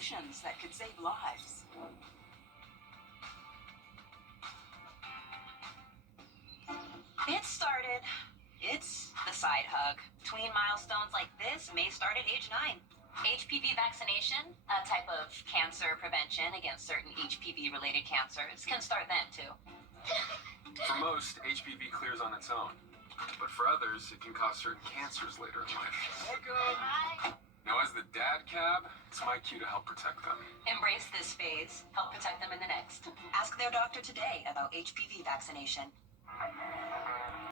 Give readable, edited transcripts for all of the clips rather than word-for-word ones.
solutions that could save lives. It started. It's the side hug. Tween milestones like this may start at age 9. HPV vaccination, a type of cancer prevention against certain HPV-related cancers, can start then too. For most, HPV clears on its own. But for others, it can cause certain cancers later in life. Welcome! Hi! Now, as the dad cab, it's my cue to help protect them. Embrace this phase. Help protect them in the next. Ask their doctor today about HPV vaccination.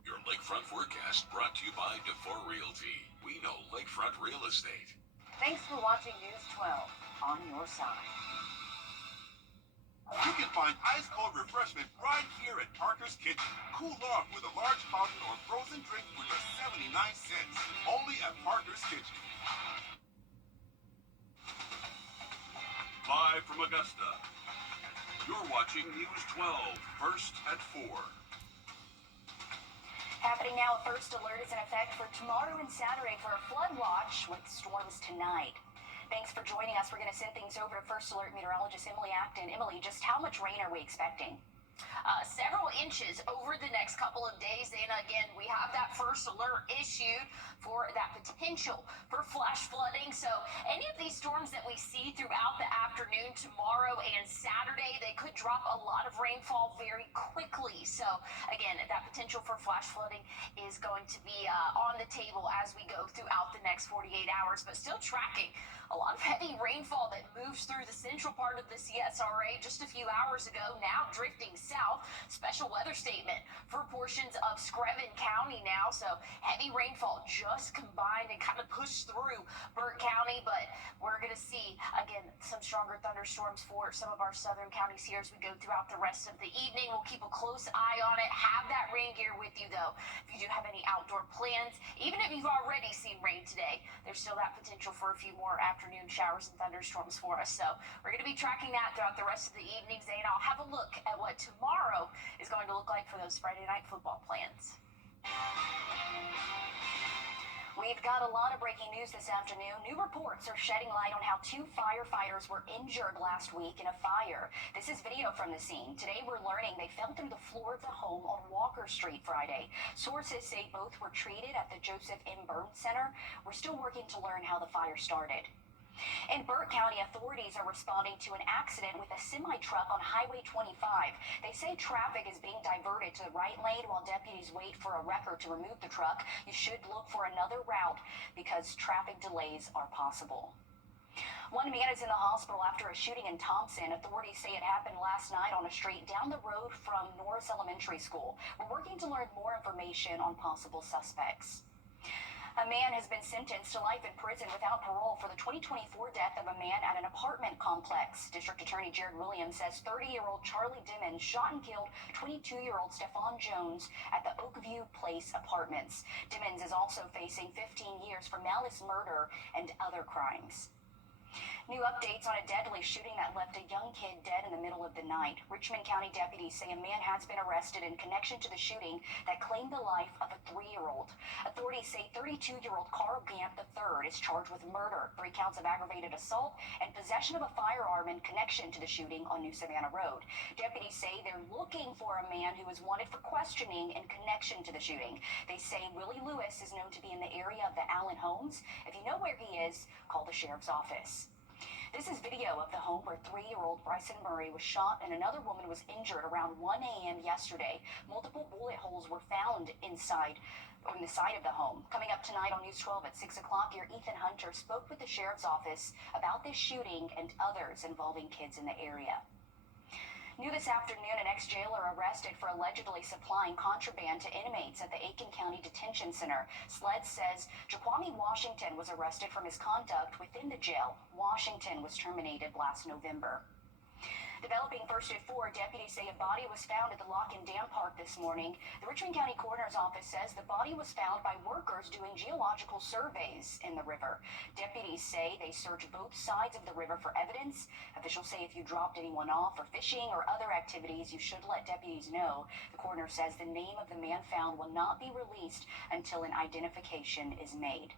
Your Lakefront forecast brought to you by Wrdw. We know Lakefront Real Estate. Thanks for watching News 12 on your side. You can find ice-cold refreshment right here at Parker's Kitchen. Cool off with a large carton or frozen drink for just 79 cents. Only at Parker's Kitchen. Live from Augusta, you're watching News 12, first at 4. Happening now, a first alert is in effect for tomorrow and Saturday for a flood watch with storms tonight. Thanks for joining us. We're going to send things over to First Alert meteorologist Emily Acton. Emily, just how much rain are we expecting? Several inches over the next couple of days. And again, we have that first alert issued for that potential for flash flooding. So any of these storms that we see throughout the afternoon, tomorrow and Saturday, they could drop a lot of rainfall very quickly. So again, that potential for flash flooding is going to be on the table as we go throughout the next 48 hours, but still tracking a lot of heavy rainfall that moves through the central part of the CSRA just a few hours ago, now drifting south. Special weather statement for portions of Screven County now. So heavy rainfall just combined and kind of pushed through Burt County, but we're going to see, again, some stronger thunderstorms for some of our southern counties here as we go throughout the rest of the evening. We'll keep a close eye on it. Have that rain gear with you, though. If you do have any outdoor plans, even if you've already seen rain today, there's still that potential for a few more afternoon showers and thunderstorms for us. So we're going to be tracking that throughout the rest of the evening. Zane, I'll have a look at what tomorrow is going to look like for those Friday night football plans. We've got a lot of breaking news this afternoon. New reports are shedding light on how 2 firefighters were injured last week in a fire. This is video from the scene. Today we're learning they fell through the floor of the home on Walker Street Friday. Sources say both were treated at the Joseph M. Burns Center. We're still working to learn how the fire started. In Burt County, authorities are responding to an accident with a semi-truck on Highway 25. They say traffic is being diverted to the right lane while deputies wait for a wrecker to remove the truck. You should look for another route because traffic delays are possible. One man is in the hospital after a shooting in Thompson. Authorities say it happened last night on a street down the road from Norris Elementary School. We're working to learn more information on possible suspects. A man has been sentenced to life in prison without parole for the 2024 death of a man at an apartment complex. District Attorney Jared Williams says 30-year-old Charlie Dimmons shot and killed 22-year-old Stephon Jones at the Oakview Place Apartments. Dimmons is also facing 15 years for malice murder and other crimes. New updates on a deadly shooting that left a young kid dead in the middle of the night. Richmond County deputies say a man has been arrested in connection to the shooting that claimed the life of a 3-year-old. Authorities say 32-year-old Carl Gant III is charged with murder, 3 counts of aggravated assault, and possession of a firearm in connection to the shooting on New Savannah Road. Deputies say they're looking for a man who is wanted for questioning in connection to the shooting. They say Willie Lewis is known to be in the area of the Allen homes. If you know where he is, call the sheriff's office. This is video of the home where 3-year-old Bryson Murray was shot and another woman was injured around 1 a.m. yesterday. Multiple bullet holes were found inside on the side of the home. Coming up tonight on News 12 at 6 o'clock, your Ethan Hunter spoke with the sheriff's office about this shooting and others involving kids in the area. New this afternoon, an ex-jailer arrested for allegedly supplying contraband to inmates at the Aiken County Detention Center. SLED says Jaquami Washington was arrested for misconduct within the jail. Washington was terminated last November. Developing first at 4, deputies say a body was found at the Lock and Dam Park this morning. The Richmond County Coroner's Office says the body was found by workers doing geological surveys in the river. Deputies say they searched both sides of the river for evidence. Officials say if you dropped anyone off for fishing or other activities, you should let deputies know. The coroner says the name of the man found will not be released until an identification is made.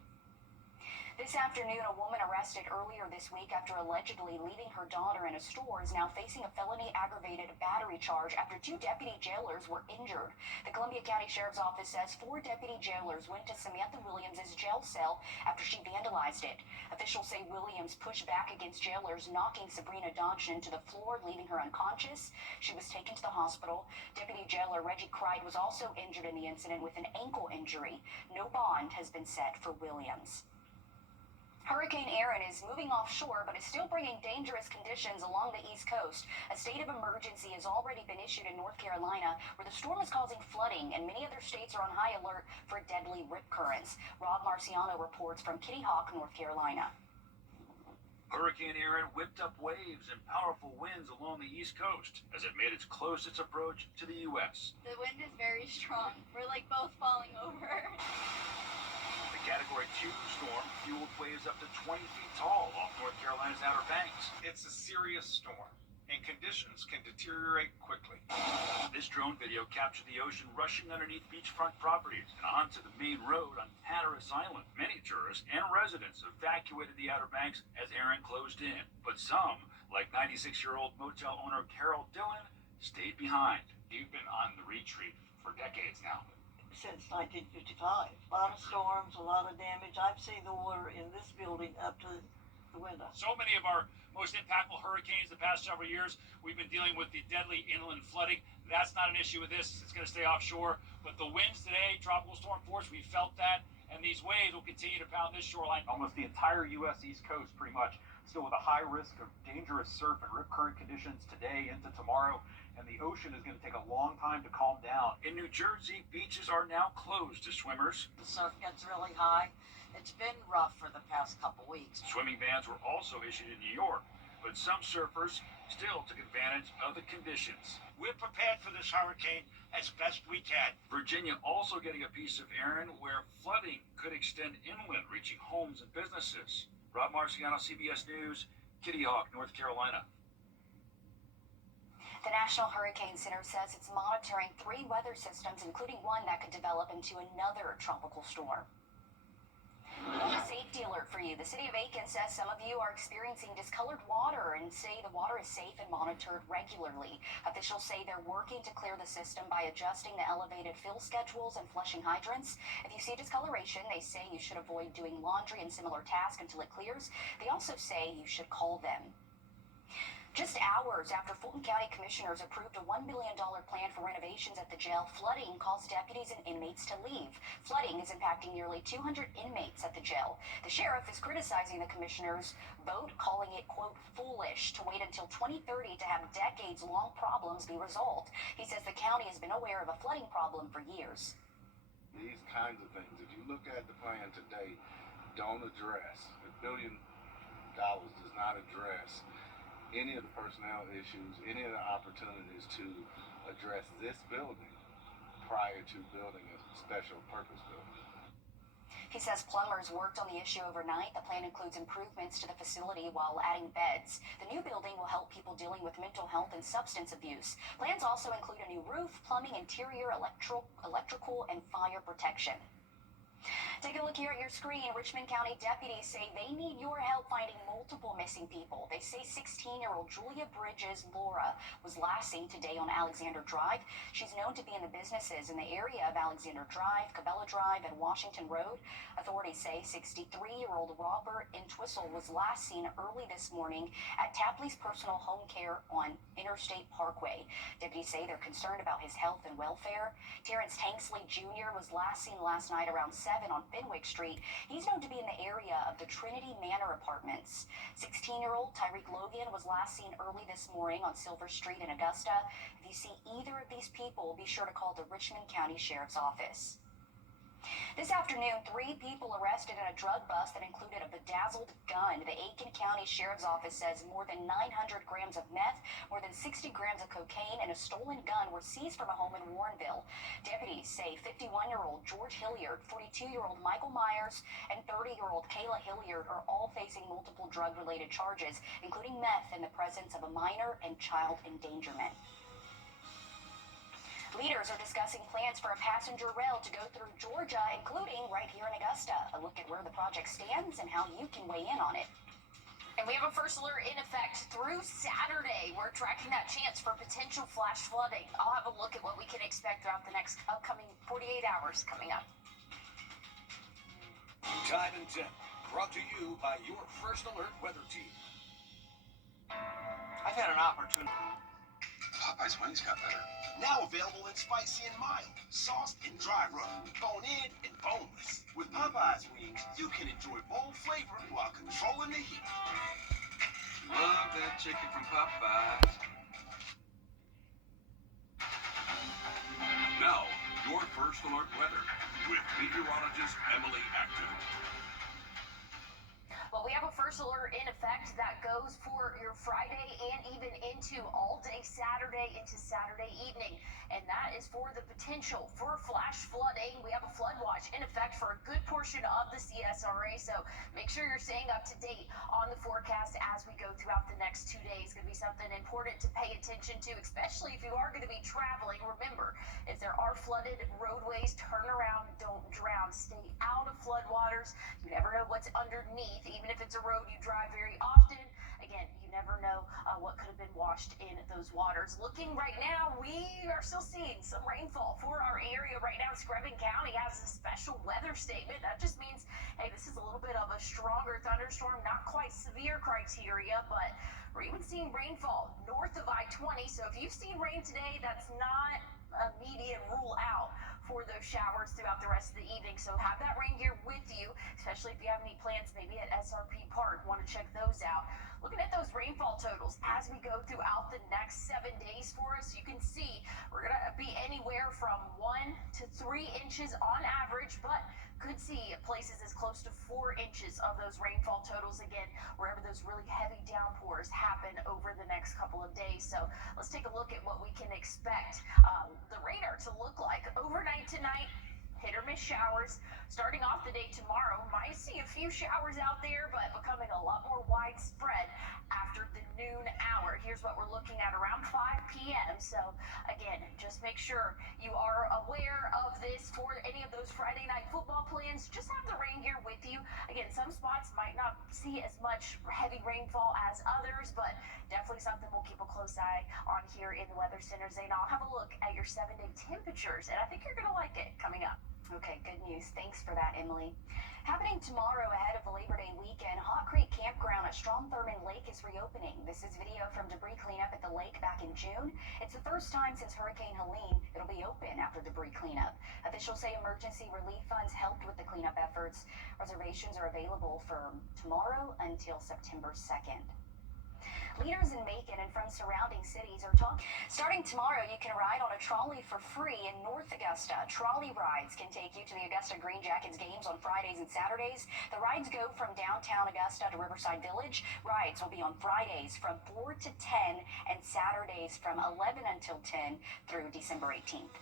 This afternoon, a woman arrested earlier this week after allegedly leaving her daughter in a store is now facing a felony aggravated battery charge after 2 deputy jailers were injured. The Columbia County Sheriff's Office says 4 deputy jailers went to Samantha Williams' jail cell after she vandalized it. Officials say Williams pushed back against jailers, knocking Sabrina Dodgen to the floor, leaving her unconscious. She was taken to the hospital. Deputy jailer Reggie Cried was also injured in the incident with an ankle injury. No bond has been set for Williams. Hurricane Erin is moving offshore, but is still bringing dangerous conditions along the East Coast. A state of emergency has already been issued in North Carolina, where the storm is causing flooding, and many other states are on high alert for deadly rip currents. Rob Marciano reports from Kitty Hawk, North Carolina. Hurricane Erin whipped up waves and powerful winds along the East Coast as it made its closest approach to the U.S. The wind is very strong. We're like both falling over. The Category 2 storm fueled waves up to 20 feet tall off North Carolina's Outer Banks. It's a serious storm, and conditions can deteriorate quickly. This drone video captured the ocean rushing underneath beachfront properties and onto the main road on Hatteras Island. Many tourists and residents evacuated the Outer Banks as Erin closed in, but some, like 96-year-old motel owner Carol Dillon, stayed behind. You've been on the retreat for decades now. Since 1955. A lot of storms, a lot of damage. I've seen the water in this building up to the window. So many of our most impactful hurricanes the past several years, we've been dealing with the deadly inland flooding. That's not an issue with this. It's going to stay offshore. But the winds today, tropical storm force, we felt that. And these waves will continue to pound this shoreline. Almost the entire U.S. East Coast, pretty much, still with a high risk of dangerous surf and rip current conditions today into tomorrow. And the ocean is going to take a long time to calm down. In New Jersey, beaches are now closed to swimmers. The surf gets really high. It's been rough for the past couple weeks. Swimming bans were also issued in New York, but some surfers still took advantage of the conditions. We're prepared for this hurricane as best we can. Virginia also getting a piece of Erin where flooding could extend inland, reaching homes and businesses. Rob Marciano, CBS News, Kitty Hawk, North Carolina. The National Hurricane Center says it's monitoring 3 weather systems, including one that could develop into another tropical storm. A safety alert for you. The city of Aiken says some of you are experiencing discolored water and say the water is safe and monitored regularly. Officials say they're working to clear the system by adjusting the elevated fill schedules and flushing hydrants. If you see discoloration, they say you should avoid doing laundry and similar tasks until it clears. They also say you should call them. Just hours after Fulton County commissioners approved a $1 billion plan for renovations at the jail, flooding caused deputies and inmates to leave. Flooding is impacting nearly 200 inmates at the jail. The sheriff is criticizing the commissioners' vote, calling it, quote, foolish to wait until 2030 to have decades-long problems be resolved. He says the county has been aware of a flooding problem for years. These kinds of things, if you look at the plan today, don't address. $1 billion does not address any of the personnel issues, any of the opportunities to address this building prior to building a special purpose building. He says plumbers worked on the issue overnight. The plan includes improvements to the facility while adding beds. The new building will help people dealing with mental health and substance abuse. Plans also include a new roof, plumbing, interior, electrical, and fire protection. Take a look here at your screen. Richmond County deputies say they need your help finding multiple missing people. They say 16-year-old Julia Bridges Laura was last seen today on Alexander Drive. She's known to be in the businesses in the area of Alexander Drive, Cabela Drive, and Washington Road. Authorities say 63-year-old Robert Entwistle was last seen early this morning at Tapley's Personal Home Care on Interstate Parkway. Deputies say they're concerned about his health and welfare. Terrence Tanksley Jr. was last seen last night around 7 on Fenwick Street. He's known to be in the area of the Trinity Manor Apartments. 16-year-old Tyreek Logan was last seen early this morning on Silver Street in Augusta. If you see either of these people, be sure to call the Richmond County Sheriff's Office. This afternoon, 3 people arrested in a drug bust that included a bedazzled gun. The Aiken County Sheriff's Office says more than 900 grams of meth, more than 60 grams of cocaine, and a stolen gun were seized from a home in Warrenville. Deputies say 51-year-old George Hilliard, 42-year-old Michael Myers, and 30-year-old Kayla Hilliard are all facing multiple drug-related charges, including meth in the presence of a minor and child endangerment. Leaders are discussing plans for a passenger rail to go through Georgia, including right here in Augusta. A look at where the project stands and how you can weigh in on it. And we have a first alert in effect through Saturday. We're tracking that chance for potential flash flooding. I'll have a look at what we can expect throughout the next upcoming 48 hours coming up. Time and Temp, brought to you by your First Alert weather team. I've had an opportunity. Popeye's wings got better. Now available in spicy and mild, sauced and dry rub, bone in and boneless. With Popeye's wings, you can enjoy bold flavor while controlling the heat. Love that chicken from Popeye's. Now, your First Alert weather with meteorologist Emily Acton. Well, we have a first alert in effect that goes for your Friday and even into all day Saturday into Saturday evening. And that is for the potential for flash flooding. We have a flood watch in effect for a good portion of the CSRA. So make sure you're staying up to date on the forecast as we go throughout the next 2 days. It's going to be something important to pay attention to, especially if you are going to be traveling. Remember, if there are flooded roadways, turn around, don't drown. Stay out of floodwaters. You never know what's underneath. Even if it's a road you drive very often, again, you never know what could have been washed in those waters. Looking right now, we are still seeing some rainfall for our area right now. Scrubbin County has a special weather statement. That just means, hey, this is a little bit of a stronger thunderstorm, not quite severe criteria, but we're even seeing rainfall north of I-20. So if you've seen rain today, that's not immediate rule out for those showers throughout the rest of the evening. So have that rain gear with you, especially if you have any plans maybe at SRP Park. Want to check those out. Looking at those rainfall totals as we go throughout the next 7 days for us, you can see we're going to be anywhere from 1 to 3 inches on average, but could see places as close to 4 inches of those rainfall totals again, wherever those really heavy downpours happen over the next couple of days. So let's take a look at what we can expect the radar to look like overnight tonight. Hit or miss showers. Starting off the day tomorrow, might see a few showers out there, but becoming a lot more widespread after the noon hour. Here's what we're looking at around 5 p.m. So again, just make sure you are aware of this for any of those Friday night football plans. Just have the rain gear with you. Again, some spots might not see as much heavy rainfall as others, but definitely something we'll keep a close eye on here in the Weather Center. Zane, I'll have a look at your 7-day temperatures, and I think you're going to like it coming up. Okay, good news. Thanks for that, Emily. Happening tomorrow ahead of the Labor Day weekend, Hawk Creek Campground at Strom Thurmond Lake is reopening. This is video from debris cleanup at the lake back in June. It's the first time since Hurricane Helene it'll be open after debris cleanup. Officials say emergency relief funds helped with the cleanup efforts. Reservations are available from tomorrow until September 2nd. Leaders in Macon and from surrounding cities are talking. Starting tomorrow, you can ride on a trolley for free in North Augusta. Trolley rides can take you to the Augusta Green Jackets games on Fridays and Saturdays. The rides go from downtown Augusta to Riverside Village. Rides will be on Fridays from 4 to 10 and Saturdays from 11 until 10 through December 18th.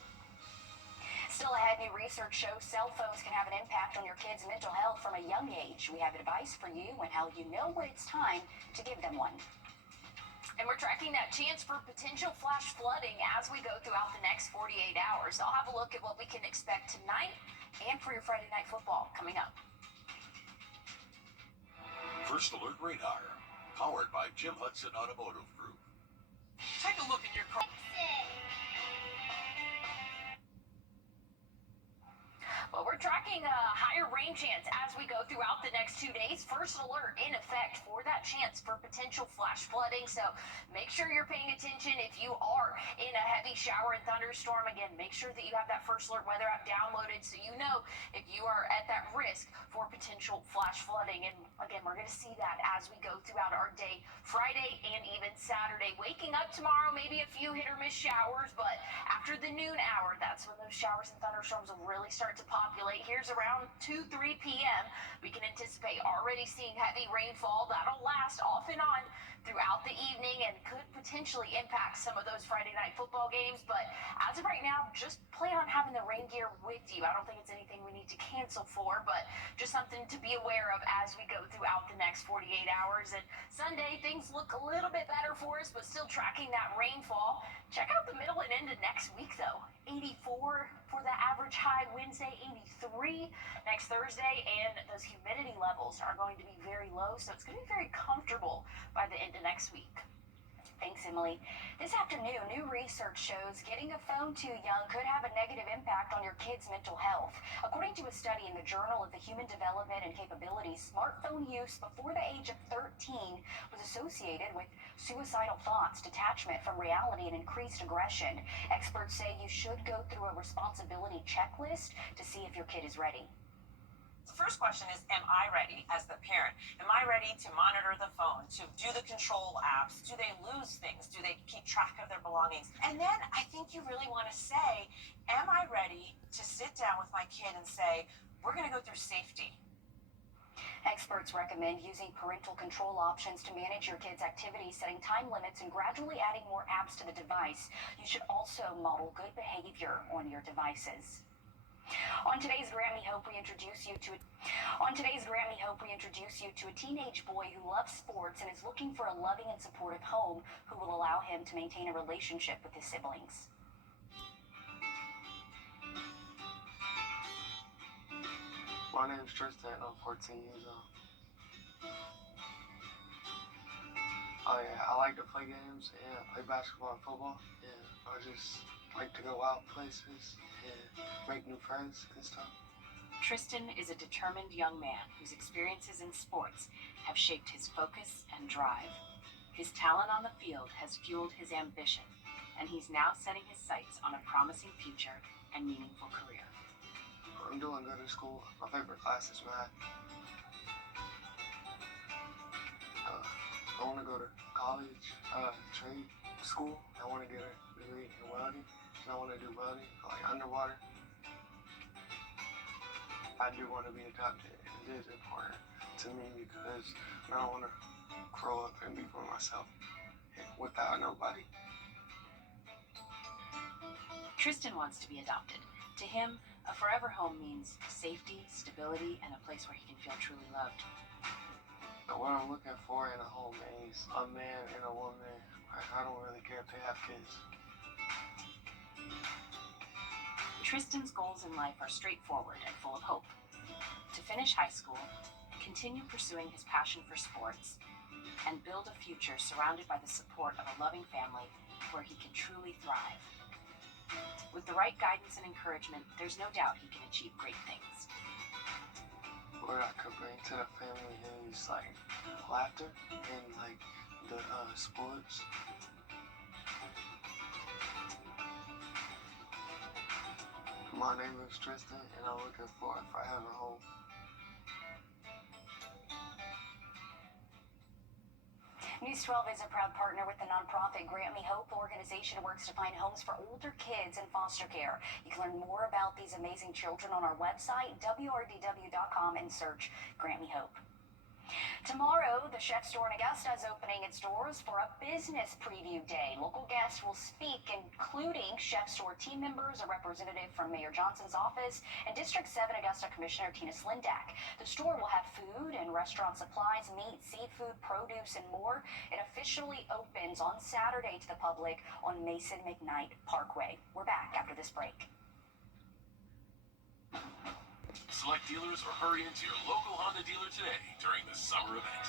Still ahead, new research shows cell phones can have an impact on your kids' mental health from a young age. We have advice for you on how you know when it's time to give them one. And we're tracking that chance for potential flash flooding as we go throughout the next 48 hours. I'll have a look at what we can expect tonight and for your Friday night football coming up. First Alert Radar, powered by Jim Hudson Automotive Group. Take a look in your car. Well, we're tracking a higher rain chance as we go throughout the next 2 days. First alert in effect for that chance for potential flash flooding. So make sure you're paying attention if you are in a heavy shower and thunderstorm. Again, make sure that you have that First Alert weather app downloaded so you know if you are at that risk for potential flash flooding. And again, we're going to see that as we go throughout our day, Friday and even Saturday. Waking up tomorrow, maybe a few hit or miss showers, but after the noon hour, that's when those showers and thunderstorms will really start to populate. Here's around 2-3 p.m. We can anticipate already seeing heavy rainfall that'll last off and on throughout the evening and could potentially impact some of those Friday night football games. But as of right now, just plan on having the rain gear with you. I don't think it's anything we need to cancel for, but just something to be aware of as we go throughout the next 48 hours. And Sunday, things look a little bit better for us, but still tracking that rainfall. Check out the middle and end of next week, though. 84 for the average high. Wednesday, 83 next Thursday, and those humidity levels are going to be very low, so it's going to be very comfortable by the end of next week. Thanks, Emily. This afternoon, new research shows getting a phone too young could have a negative impact on your kid's mental health. According to a study in the Journal of the Human Development and Capabilities, smartphone use before the age of 13 was associated with suicidal thoughts, detachment from reality, and increased aggression. Experts say you should go through a responsibility checklist to see if your kid is ready. The first question is, am I ready as the parent? Am I ready to monitor the phone, to do the control apps? Do they lose things? Do they keep track of their belongings? And then I think you really want to say, am I ready to sit down with my kid and say, we're going to go through safety? Experts recommend using parental control options to manage your kids' activities, setting time limits, and gradually adding more apps to the device. You should also model good behavior on your devices. On today's Grammy Hope, we introduce you to a teenage boy who loves sports and is looking for a loving and supportive home who will allow him to maintain a relationship with his siblings. My name is Tristan. I'm 14 years old. I like to play games and play basketball and football, and I just like to go out places and make new friends and stuff. Tristan is a determined young man whose experiences in sports have shaped his focus and drive. His talent on the field has fueled his ambition, and he's now setting his sights on a promising future and meaningful career. I'm doing good in school. My favorite class is math. I want to go to college, trade school. I want to get a degree in welding. I want to do welding, like underwater. I do want to be adopted, and it is important to me because I don't want to grow up and be for myself without nobody. Tristan wants to be adopted. To him, a forever home means safety, stability, and a place where he can feel truly loved. But what I'm looking for in a home is a man and a woman. I don't really care if they have kids. Tristan's goals in life are straightforward and full of hope. To finish high school, continue pursuing his passion for sports, and build a future surrounded by the support of a loving family where he can truly thrive. With the right guidance and encouragement, there's no doubt he can achieve great things. What I could bring to the family is like laughter and like the sports. My name is Tristan, and I'm looking for a forever home. News 12 is a proud partner with the nonprofit Grant Me Hope. The organization works to find homes for older kids in foster care. You can learn more about these amazing children on our website, wrdw.com, and search Grant Me Hope. Tomorrow, the Chef Store in Augusta is opening its doors for a business preview day. Local guests will speak, including Chef Store team members, a representative from Mayor Johnson's office, and District 7 Augusta Commissioner Tina Slindak. The store will have food and restaurant supplies, meat, seafood, produce, and more. It officially opens on Saturday to the public on Mason McKnight Parkway. We're back after this break. Select dealers or hurry into your local Honda dealer today during the summer event.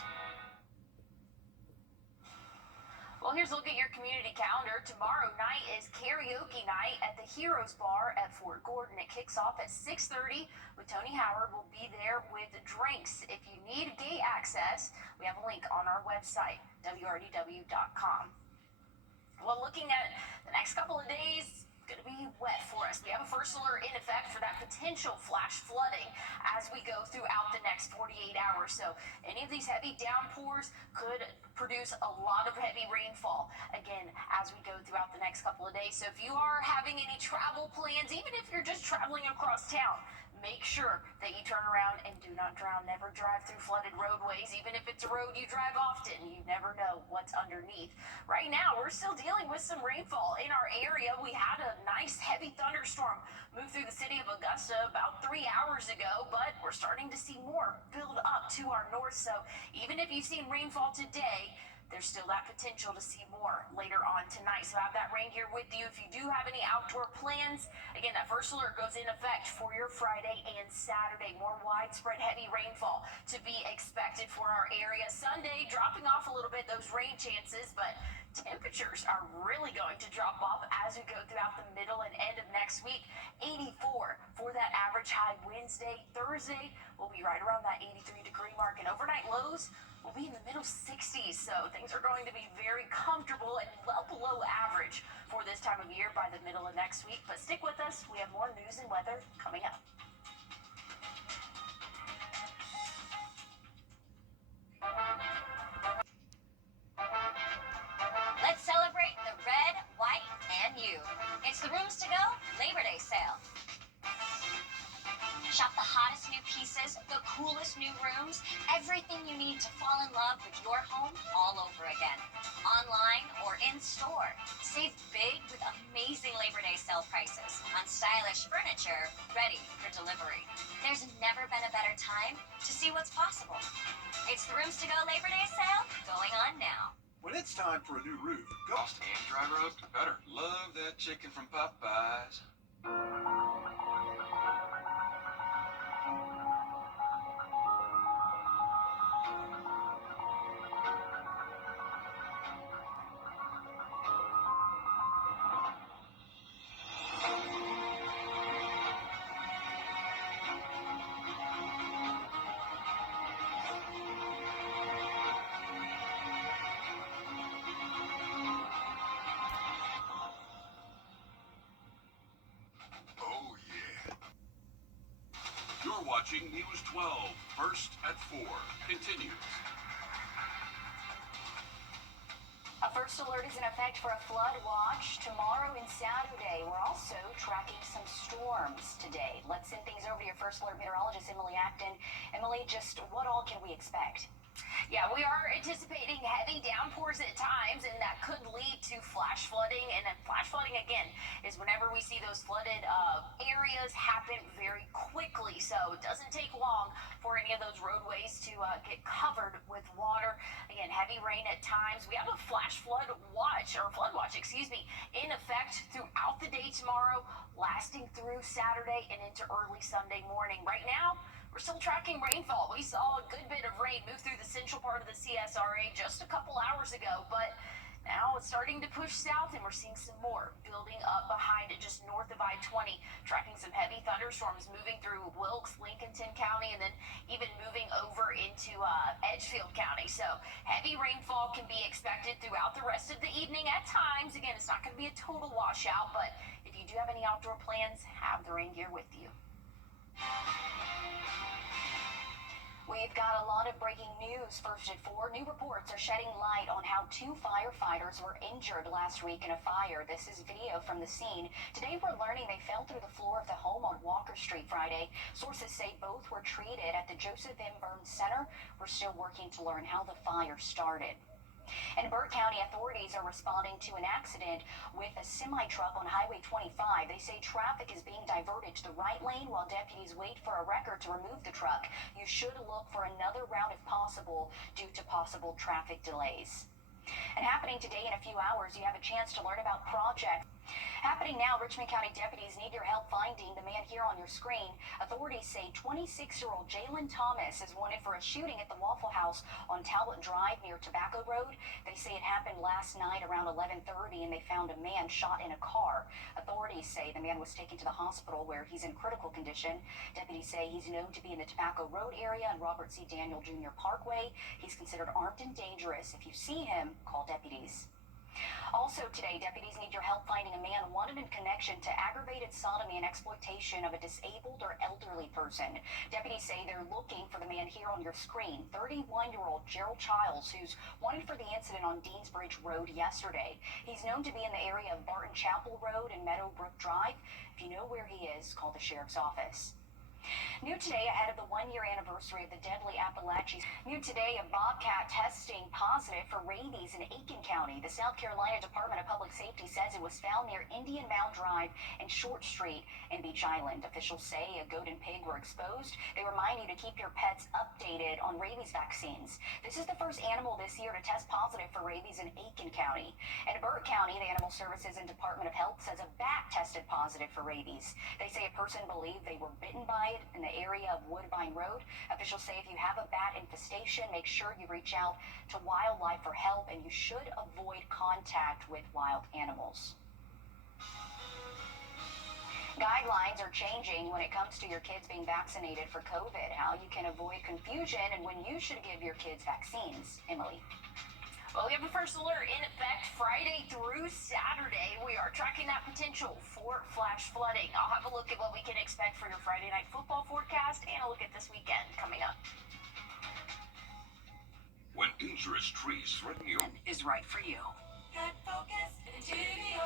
Well, here's a look at your community calendar. Tomorrow night is karaoke night at the Heroes Bar at Fort Gordon. It kicks off at 6:30 with Tony Howard. Will be there with drinks. If you need gate access, we have a link on our website, wrdw.com. Well, looking at the next couple of days, going to be wet for us. We have a first alert in effect for that potential flash flooding as we go throughout the next 48 hours. So any of these heavy downpours could produce a lot of heavy rainfall again as we go throughout the next couple of days. So if you are having any travel plans, even if you're just traveling across town, make sure that you turn around and do not drown. Never drive through flooded roadways. Even if it's a road you drive often, you never know what's underneath. Right now, we're still dealing with some rainfall in our area. We had a nice heavy thunderstorm move through the city of Augusta about 3 hours ago, but we're starting to see more build up to our north. So even if you've seen rainfall today, there's still that potential to see more later on tonight. So have that rain gear with you if you do have any outdoor plans. Again, that first alert goes in effect for your Friday and Saturday. More widespread heavy rainfall to be expected for our area. Sunday, dropping off a little bit, those rain chances, but temperatures are really going to drop off as we go throughout the middle and end of next week. 84 for that average high Wednesday. Thursday will be right around that 83-degree mark, and overnight lows will be in the middle 60s. So things are going to be very comfortable and well below average for this time of year by the middle of next week. But stick with us. We have more news and weather coming up. Let's celebrate the red, white, and you. It's the Rooms to Go Labor Day sale. Shop the hottest new pieces, the coolest new rooms, everything you need to fall in love with your home all over again. Online or in store. Save big with amazing Labor Day sale prices on stylish furniture ready for delivery. There's never been a better time to see what's possible. It's the Rooms to Go Labor Day sale going on now. When it's time for a new roof, go. Tossed and dry rubbed? Better. Love that chicken from Popeyes. Oh, yeah. You're watching News 12, first at 4. Continues. A first alert is in effect for a flood watch tomorrow and Saturday. We're also tracking some storms today. Let's send things over to your first alert meteorologist, Emily Acton. Emily, just what all can we expect? Yeah, we are anticipating heavy downpours at times, and that could lead to flash flooding. And then flash flooding, again, is whenever we see those flooded areas happen very quickly. So it doesn't take long for any of those roadways to get covered with water. Again, heavy rain at times. We have a flash flood watch, in effect throughout the day tomorrow, lasting through Saturday and into early Sunday morning. Right now, we're still tracking rainfall. We saw a good bit of rain move through the central part of the CSRA just a couple hours ago, but now it's starting to push south, and we're seeing some more building up behind it just north of I-20, tracking some heavy thunderstorms moving through Wilkes, Lincolnton County, and then even moving over into Edgefield County. So heavy rainfall can be expected throughout the rest of the evening at times. Again, it's not going to be a total washout, but if you do have any outdoor plans, have the rain gear with you. We've got a lot of breaking news. First at 4, new reports are shedding light on how 2 firefighters were injured last week in a fire. This is video from the scene. Today we're learning they fell through the floor of the home on Walker Street Friday. Sources say both were treated at the Joseph M. Burns Center. We're still working to learn how the fire started. And Burt County authorities are responding to an accident with a semi-truck on Highway 25. They say traffic is being diverted to the right lane while deputies wait for a wrecker to remove the truck. You should look for another route if possible due to possible traffic delays. And happening today in a few hours, you have a chance to learn about projects. Happening now, Richmond County deputies need your help finding the man here on your screen. Authorities say 26-year-old Jalen Thomas is wanted for a shooting at the Waffle House on Talbot Drive near Tobacco Road. They say it happened last night around 11:30, and they found a man shot in a car. Authorities say the man was taken to the hospital where he's in critical condition. Deputies say he's known to be in the Tobacco Road area and Robert C. Daniel Jr. Parkway. He's considered armed and dangerous. If you see him, call deputies. Also today, deputies need your help finding a man wanted in connection to aggravated sodomy and exploitation of a disabled or elderly person. Deputies say they're looking for the man here on your screen, 31-year-old Gerald Childs, who's wanted for the incident on Deansbridge Road yesterday. He's known to be in the area of Barton Chapel Road and Meadowbrook Drive. If you know where he is, call the sheriff's office. New today, ahead of the one-year anniversary of the deadly Appalachian. New today, a bobcat testing positive for rabies in Aiken County. The South Carolina Department of Public Safety says it was found near Indian Mound Drive and Short Street in Beach Island. Officials say a goat and pig were exposed. They remind you to keep your pets updated on rabies vaccines. This is the first animal this year to test positive for rabies in Aiken County. And in Burt County, the Animal Services and Department of Health says a bat tested positive for rabies. They say a person believed they were bitten by it in the area of Woodbine Road. Officials say if you have a bat infestation, make sure you reach out to wildlife for help, and you should avoid contact with wild animals. Guidelines are changing when it comes to your kids being vaccinated for COVID, how you can avoid confusion, and when you should give your kids vaccines. Emily. Well, we have a first alert in effect Friday through Saturday. We are tracking that potential for flash flooding. I'll have a look at what we can expect for your Friday night football forecast and a look at this weekend coming up. When dangerous trees threaten you, Is right for you. Got focus in studio.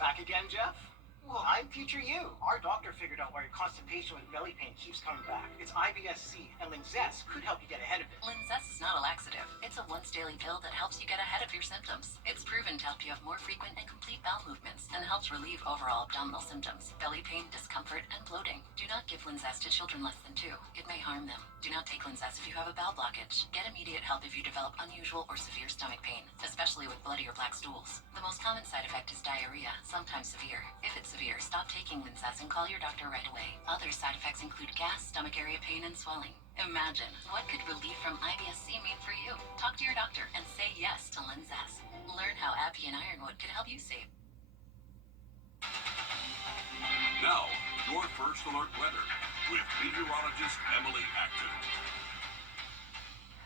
Back again, Jeff? Well, I'm future you. Our doctor figured out why your constipation with belly pain keeps coming back. It's IBS-C, and Linzess could help you get ahead of it. Linzess is not a laxative. It's a once daily pill that helps you get ahead of your symptoms. It's proven to help you have more frequent and complete bowel movements and helps relieve overall abdominal symptoms, belly pain, discomfort, and bloating. Do not give Linzess to children less than 2. It may harm them. Do not take Linzess if you have a bowel blockage. Get immediate help if you develop unusual or severe stomach pain, especially with bloody or black stools. The most common side effect is diarrhea, sometimes severe. If it's severe, stop taking Linzess and call your doctor right away. Other side effects include gas, stomach area pain, and swelling. Imagine, what could relief from IBS-C mean for you? Talk to your doctor and say yes to Linzess. Learn how Appy and Ironwood could help you save. now your first alert weather with meteorologist Emily Acton.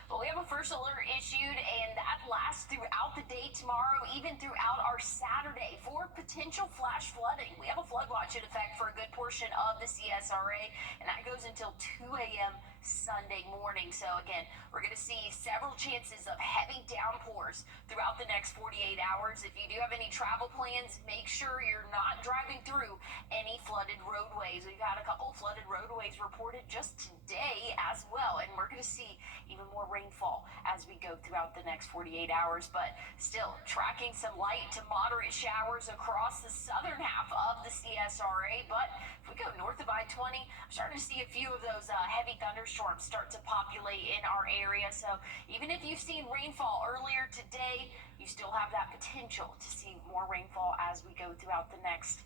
Well, we have a first alert issued, and that lasts throughout the day tomorrow, even throughout our Saturday for potential flash flooding. We have a flood watch in effect for a good portion of the CSRA, and that goes until 2 a.m. Sunday morning. So again, we're going to see several chances of heavy downpours throughout the next 48 hours. If you do have any travel plans, make sure you're not driving through any flooded roadways. We've had a couple of flooded roadways reported just today as well, and we're going to see even more rainfall as we go throughout the next 48 hours, but still tracking some light to moderate showers across the southern half of the CSRA. But if we go north of I-20, I'm starting to see a few of those heavy thunderstorms start to populate in our area. So even if you've seen rainfall earlier today, you still have that potential to see more rainfall as we go throughout the next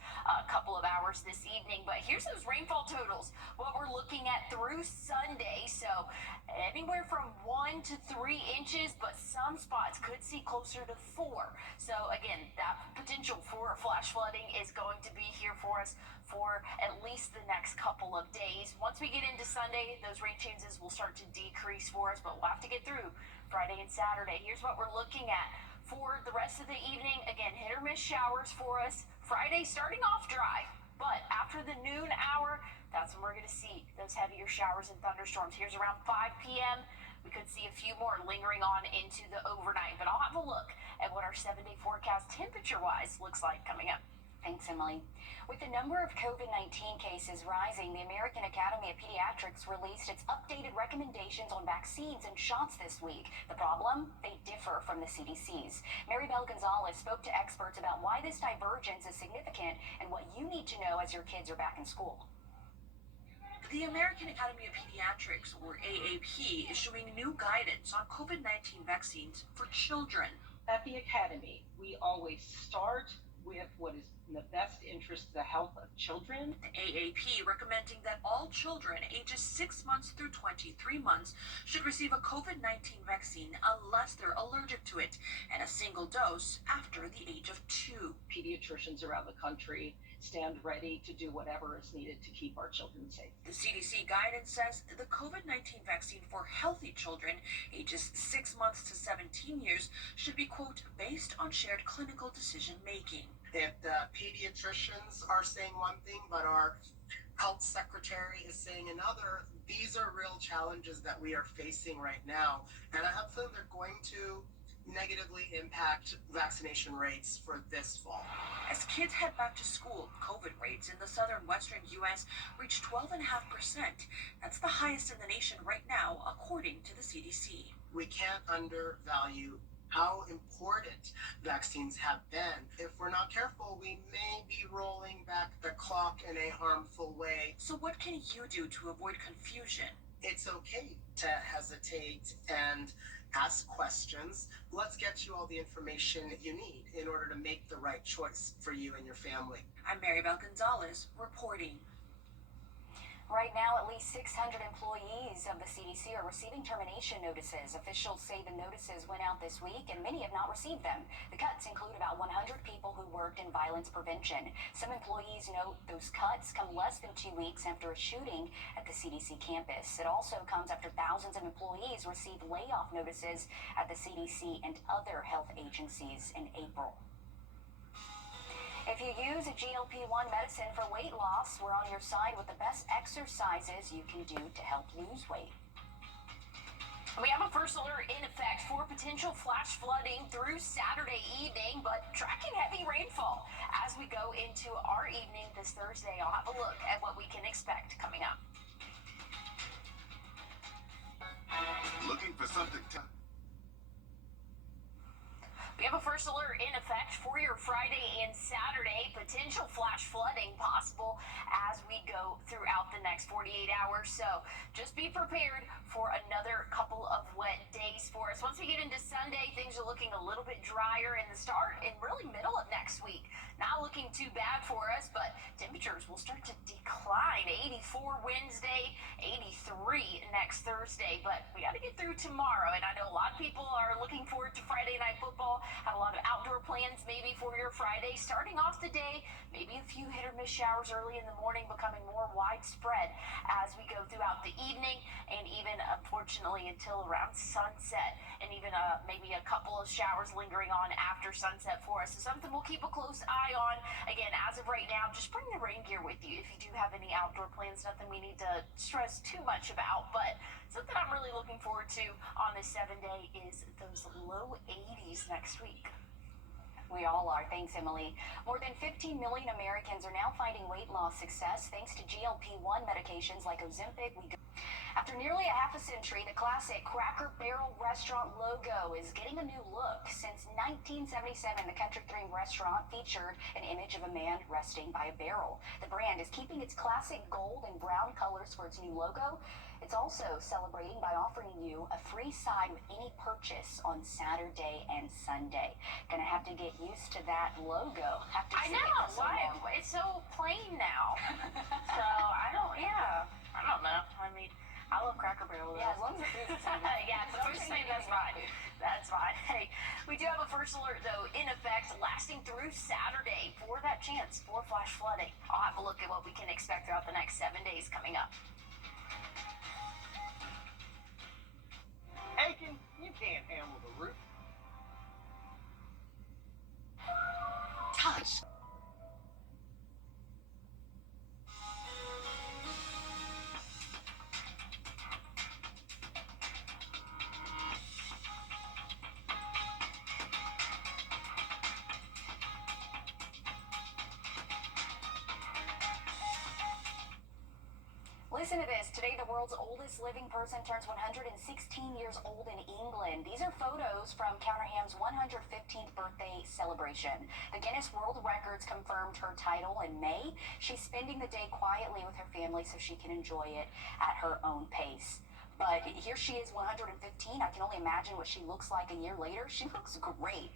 couple of hours this evening. But here's those rainfall totals, what we're looking at through Sunday. So anywhere from 1 to 3 inches, but some spots could see closer to 4. So again, that potential for flash flooding is going to be here for us for at least the next couple of days. Once we get into Sunday, those rain chances will start to decrease for us, but we'll have to get through Friday and Saturday. Here's what we're looking at for the rest of the evening. Again, hit or miss showers for us. Friday starting off dry, but after the noon hour, that's when we're going to see those heavier showers and thunderstorms. Here's around 5 p.m. We could see a few more lingering on into the overnight, but I'll have a look at what our 7-day forecast temperature-wise looks like coming up. Thanks, Emily. With the number of COVID-19 cases rising, the American Academy of Pediatrics released its updated recommendations on vaccines and shots this week. The problem? They differ from the CDC's. Maribel Gonzalez spoke to experts about why this divergence is significant and what you need to know as your kids are back in school. The American Academy of Pediatrics, or AAP, is showing new guidance on COVID-19 vaccines for children. At the Academy, we always start with what is in the best interest of the health of children. The AAP recommending that all children ages 6 months through 23 months should receive a COVID-19 vaccine unless they're allergic to it, and a single dose after the age of 2. Pediatricians around the country stand ready to do whatever is needed to keep our children safe. The CDC guidance says the COVID-19 vaccine for healthy children ages 6 months to 17 years should be, quote, based on shared clinical decision making. If the pediatricians are saying one thing, but our health secretary is saying another, these are real challenges that we are facing right now. And I have a feeling they're going to negatively impact vaccination rates for this fall. As kids head back to school, COVID rates in the southern western U.S. reached 12.5%. That's the highest in the nation right now, according to the CDC. We can't undervalue how important vaccines have been. If we're not careful, we may be rolling back the clock in a harmful way. So what can you do to avoid confusion? It's okay to hesitate and ask questions. Let's get you all the information you need in order to make the right choice for you and your family. I'm Maribel Gonzalez reporting. Right now, at least 600 employees of the CDC are receiving termination notices. Officials say the notices went out this week and many have not received them. The cuts include about 100 people who worked in violence prevention. Some employees note those cuts come less than 2 weeks after a shooting at the CDC campus. It also comes after thousands of employees received layoff notices at the CDC and other health agencies in April. If you use a GLP-1 medicine for weight loss, we're on your side with the best exercises you can do to help lose weight. We have a first alert in effect for potential flash flooding through Saturday evening, but tracking heavy rainfall as we go into our evening this Thursday. I'll have a look at what we can expect coming up. Looking for something to... We have a first alert in effect for your Friday and Saturday. Potential flash flooding possible as we go throughout the next 48 hours. So just be prepared for another couple of wet days for us. Once we get into Sunday, things are looking a little bit drier in the start and really middle of next week. Not looking too bad for us, but temperatures will start to decline. 84 Wednesday, 83 next Thursday. But we got to get through tomorrow. And I know a lot of people are looking forward to Friday night football. Have a lot of outdoor plans maybe for your Friday. Starting off the day, maybe a few hit or miss showers early in the morning, becoming more widespread as we go throughout the evening and even unfortunately until around sunset, and even maybe a couple of showers lingering on after sunset for us. So something we'll keep a close eye on. Again, as of right now, just bring the rain gear with you if you do have any outdoor plans. Nothing we need to stress too much about, but something I'm really looking forward to on this 7-day is those low 80s next week. We all are. Thanks, Emily. More than 15 million Americans are now finding weight loss success thanks to GLP-1 medications like Ozempic. After nearly a half a century, the classic Cracker Barrel restaurant logo is getting a new look. Since 1977, the country-themed restaurant featured an image of a man resting by a barrel. The brand is keeping its classic gold and brown colors for its new logo. It's also celebrating by offering you a free side with any purchase on Saturday and Sunday. Gonna have to get used to that logo. Have to I see know, it for so why? long. It's so plain now. So I don't know. I mean, I love Cracker Barrel. Yeah, as long as the food is yeah, the food's the same, that's fine. That's fine. Hey, we do have a first alert, though, in effect, lasting through Saturday for that chance for flash flooding. I'll have a look at what we can expect throughout the next 7 days coming up. Aiken, you can't handle the roof. Touch. Listen to this. Today, the world's oldest living person turns 116 years old in England. These are photos from Counterham's 115th birthday celebration. The Guinness World Records confirmed her title in May. She's spending the day quietly with her family so she can enjoy it at her own pace. But here she is, 115. I can only imagine what she looks like a year later. She looks great.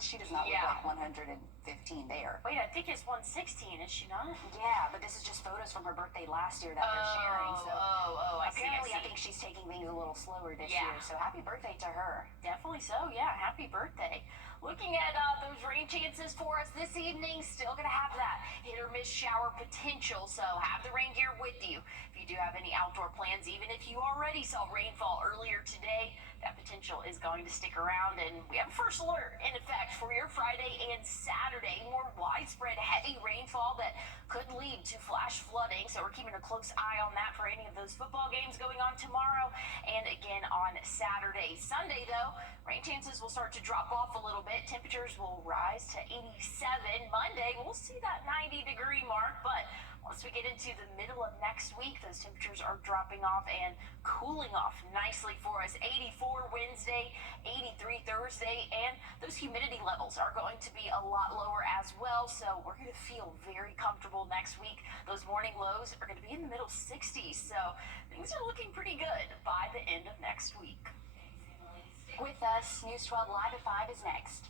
She does not look like 115 there. Wait, I think it's 116, is she not? Yeah, but this is just photos from her birthday last year that they're sharing. So I I think she's taking things a little slower this year. So happy birthday to her. Definitely so, yeah. Happy birthday. Look looking at those rain chances for us this evening, still going to have that hit or miss shower potential, so have the rain gear with you. If you do have any outdoor plans, even if you already saw rainfall earlier today, that potential is going to stick around, and we have a first alert in effect for your Friday and Saturday. More widespread heavy rainfall that could lead to flash flooding, so we're keeping a close eye on that for any of those football games going on tomorrow and again on Saturday. Sunday, though, rain chances will start to drop off a little bit. Temperatures will rise to 87. Monday, we'll see that 90-degree mark, but once we get into the middle of next week, those temperatures are dropping off and cooling off nicely for us. 84 Wednesday, 83 Thursday, and those humidity levels are going to be a lot lower as well, so we're going to feel very comfortable next week. Those morning lows are going to be in the middle 60s, so things are looking pretty good by the end of next week. With us, News 12 Live at 5 is next.